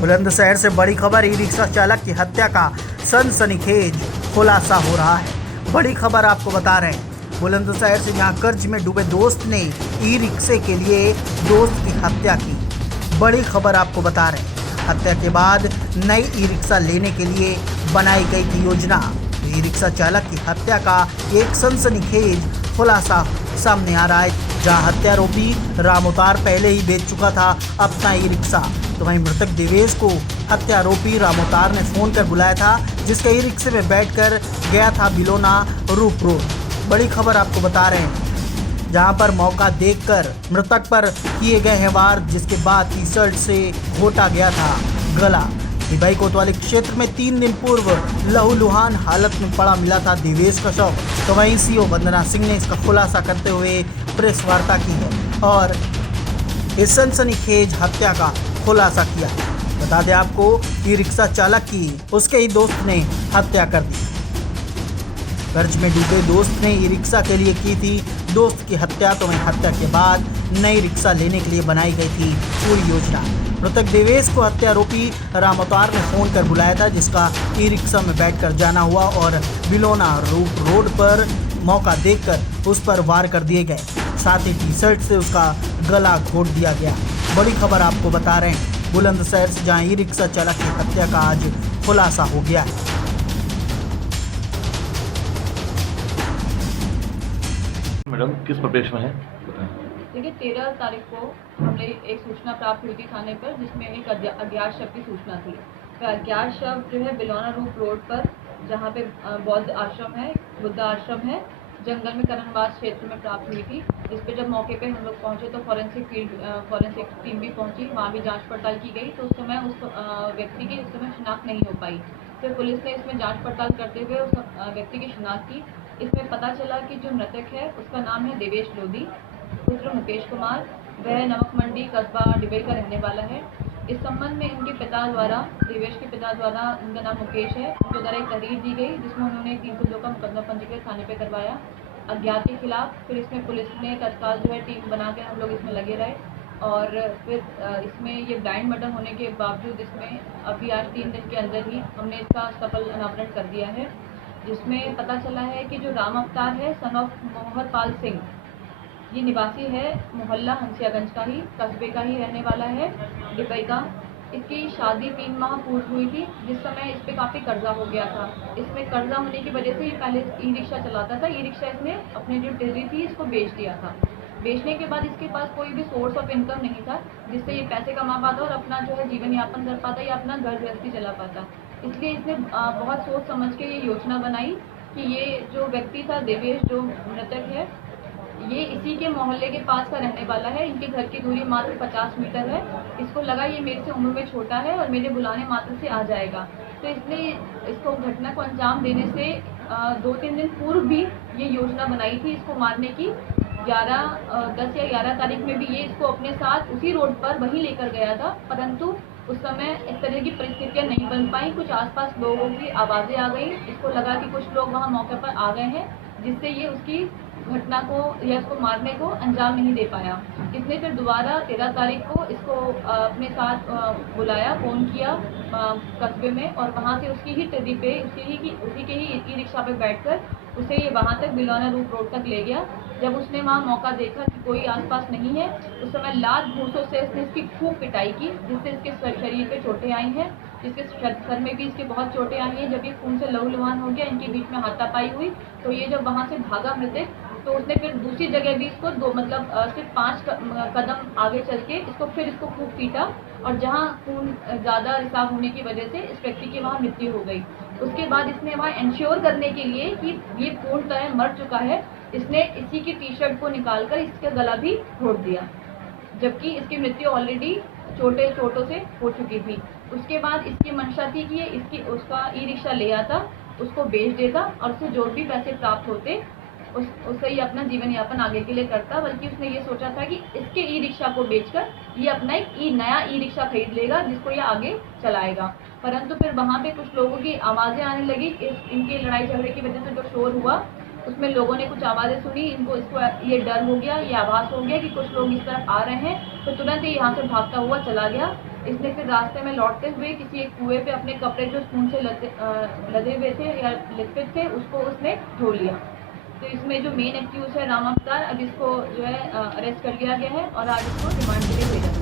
बुलंदशहर से बड़ी खबर, ई रिक्शा चालक की हत्या का सनसनीखेज खुलासा हो रहा है। बड़ी खबर आपको बता रहे हैं, बुलंदशहर से जहां कर्ज में डूबे दोस्त ने ई रिक्शे के लिए दोस्त की हत्या की। बड़ी खबर आपको बता रहे हैं, हत्या के बाद नई ई रिक्शा लेने के लिए बनाई गई थी योजना। ई रिक्शा चालक की हत्या का एक सनसनीखेज खुलासा सामने आ रहा है, जहां हत्यारोपी रामोतार पहले ही बेच चुका था अपना ई रिक्शा। तो वहीं मृतक देवेश को हत्यारोपी रामोतार ने फोन कर बुलाया था, जिसके ई रिक्शे में बैठकर गया था बिलोना रूप रोड। बड़ी खबर आपको बता रहे हैं, जहां पर मौका देखकर मृतक पर किए गए हैं वार, जिसके बाद टी शर्ट से घोटा गया था गला। दुबई कोतवाली क्षेत्र में 3 दिन पूर्व लहूलुहान हालत में पड़ा मिला था देवेश का शव। तो वहीं सीओ वंदना सिंह ने इसका खुलासा करते हुए प्रेस वार्ता की है और इस सनसनीखेज हत्या का खुलासा किया। बता दें आपको, ई रिक्शा चालक की उसके ही दोस्त ने हत्या कर दी। कर्ज में डूबे दोस्त ने ई रिक्शा के लिए की थी दोस्त की हत्या। तो वहीं हत्या के बाद नई रिक्शा लेने के लिए बनाई गई थी पूरी योजना। मृतक देवेश को हत्यारोपी रामोतार ने फोन कर बुलाया था, जिसका ई रिक्शा में बैठकर जाना हुआ और बिलोना रूप रोड पर मौका देखकर उस पर वार कर दिए गए। साथ ही टी शर्ट से उसका गला घोट दिया गया। बड़ी खबर आपको बता रहे हैं, बुलंदशहर से जहां ई रिक्शा चालक की हत्या का आज खुलासा हो गया है। मैडम किस परिप्रेक्ष्य में है? देखिए, 13 तारीख को हमें एक सूचना प्राप्त हुई थी थाने पर, जिसमें एक अज्ञात शव की सूचना थी। तो अज्ञात शव जो है बिलोना रूप रोड पर, जहाँ पे बौद्ध आश्रम है, बुद्ध आश्रम है, जंगल में करणवास क्षेत्र में प्राप्त हुई थी। जिस पे जब मौके पे हम लोग पहुँचे तो फॉरेंसिक टीम भी पहुँची, वहाँ भी जाँच पड़ताल की गई। तो उस समय उस व्यक्ति की उस समय शिनाख्त नहीं हो पाई। फिर पुलिस ने इसमें जाँच पड़ताल करते हुए उस व्यक्ति की शिनाख्त की। इसमें पता चला कि जो मृतक है उसका नाम है देवेश लोधी, पुत्र मुकेश कुमार। वह नमक मंडी कस्बा दुबई का रहने वाला है। इस संबंध में इनके पिता द्वारा, देवेश के पिता द्वारा, उनका नाम मुकेश है, उनके द्वारा एक तहरीर दी गई, जिसमें उन्होंने 302 का मुकदमा पंजीकृत थाने पे करवाया अज्ञात के खिलाफ। फिर इसमें पुलिस ने तत्काल जो है टीम बना के हम लोग इसमें लगे रहे और फिर इसमें ये ब्लाइंड मर्डर होने के बावजूद इसमें अभी आज 3 दिन के अंदर ही हमने इसका सफल अनावरण कर दिया है। जिसमें पता चला है कि जो राम अवतार है, सन ऑफ मोहर पाल सिंह, ये निवासी है मोहल्ला हंसियागंज का ही, कस्बे का ही रहने वाला है, दुबई का। इसकी शादी 3 माह पूर्व हुई थी, जिस समय इस पे काफ़ी कर्जा हो गया था। इसमें कर्जा होने की वजह से ये पहले ई रिक्शा चलाता था। ई रिक्शा इसने अपनी जो डिलीवरी थी इसको बेच दिया था। बेचने के बाद इसके पास कोई भी सोर्स ऑफ इनकम नहीं था, जिससे ये पैसे कमा पाता और अपना जो है जीवन यापन कर पाता या अपना घर गृहस्थी चला पाता। इसलिए इसने बहुत सोच समझ के ये योजना बनाई कि ये जो व्यक्ति था देवेश, जो मृतक है, ये इसी के मोहल्ले के पास का रहने वाला है। इनके घर की दूरी मात्र 50 मीटर है। इसको लगा ये मेरे से उम्र में छोटा है और मेरे बुलाने मात्र से आ जाएगा। तो इसने इसको घटना को अंजाम देने से 2-3 दिन पूर्व भी ये योजना बनाई थी इसको मारने की। 10 या 11 तारीख में भी ये इसको अपने साथ उसी रोड पर वहीं लेकर गया था, परंतु उस समय इस तरह की परिस्थितियाँ नहीं बन पाई। कुछ आसपास लोगों की आवाज़ें आ गई। इसको लगा कि कुछ लोग वहाँ मौके पर आ गए हैं, जिससे ये उसकी घटना को या उसको मारने को अंजाम नहीं दे पाया। इसने फिर दोबारा 13 तारीख को इसको अपने साथ बुलाया, फ़ोन किया कस्बे में, और वहाँ से उसकी ही टेडी पे उसी के ही ई रिक्शा पे बैठकर उसे ये वहाँ तक बिलोना रूप रोड तक ले गया। जब उसने वहाँ मौका देखा कि कोई आसपास नहीं है, उस समय लात घूंसों से उसने इसकी खूब पिटाई की, जिससे इसके शरीर पे चोटें आई हैं, जिसके सर में भी इसके बहुत चोटें आई हैं। जब ये खून से लहूलुहान हो गया, इनके बीच में हाथापाई हुई, तो ये जब वहाँ से भागा मृतक, तो उसने फिर दूसरी जगह भी इसको सिर्फ 5 कदम आगे चल के इसको खूब पीटा, और जहाँ खून ज़्यादा रिसाव होने की वजह से इस व्यक्ति की वहाँ मृत्यु हो गई। उसके बाद इसने वहाँ इंश्योर करने के लिए कि ये पूर्ण तरह मर चुका है, इसने इसी की टी शर्ट को निकालकर इसका गला भी घोट दिया, जबकि इसकी मृत्यु ऑलरेडी चोटों से हो चुकी थी। उसके बाद इसकी मंशा थी कि उसका ई रिक्शा ले आता, उसको बेच देता और उससे जो भी पैसे प्राप्त होते उससे ये अपना जीवन यापन आगे के लिए करता। बल्कि उसने ये सोचा था कि इसके ई रिक्शा को बेचकर ये अपना एक नया ई रिक्शा खरीद लेगा, जिसको ये आगे चलाएगा। परंतु फिर वहाँ पे कुछ लोगों की आवाज़ें आने लगी। इनके लड़ाई झगड़े की वजह से जो शोर हुआ, उसमें लोगों ने कुछ आवाज़ें सुनी। इसको ये डर हो गया, ये आभास हो गया कि कुछ लोग इस तरफ आ रहे हैं, तो तुरंत ही यहाँ से भागता हुआ चला गया। इसने फिर रास्ते में लौटते हुए किसी एक कुएं पे अपने कपड़े जो स्पून से लदे हुए थे या लिपट थे उसको उसने धो लिया। तो इसमें जो मेन एक्यूज है राम अवतार, अब इसको जो है अरेस्ट कर लिया गया है और आज इसको रिमांड के लिए भेजा